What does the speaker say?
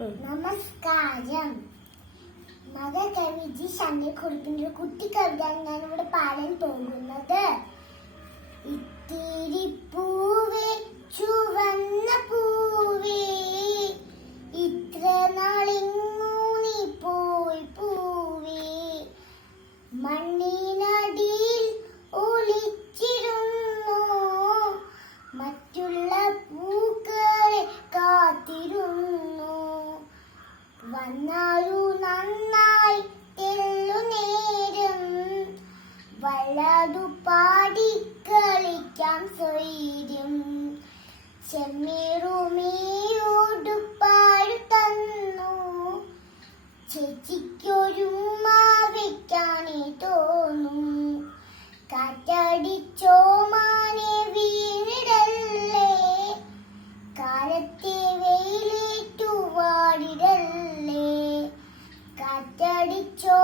നമസ്കാരം. മകകവി ജി ശങ്കരക്കുറുപ്പിന്റെ ഒരു കുട്ടി കവിതയാണ് ഞാൻ ഇവിടെ പാടാൻ പോകുന്നത്. ഇത്തിരി പൂവേ ചുവന്ന പൂവേ, ഇത്ര നാളെങ്ങു നീ പോയി പൂവേ, മണ്ണിനടിയിൽ ഒളിച്ചിരുന്നു, മറ്റുള്ള പൂക്കളെ കാത്തിരുന്നു, വന്നാലു നന്നായി തെല്ലുനേരം, വല്ലതു പാടി കളിക്കാം സ്വൈര്യം, ചെമ്മീറുമീടുപ്പാടു തന്നു, ചേച്ചിക്കൊരുമ്മ വയ്ക്കാനേ തോന്നും, കാറ്റടിച്ചോ മാനെ വീണിടല്ലേ, കാലത്തെ വെയിലേറ്റു വാടിടല്ലേ, കാറ്റടിച്ചോ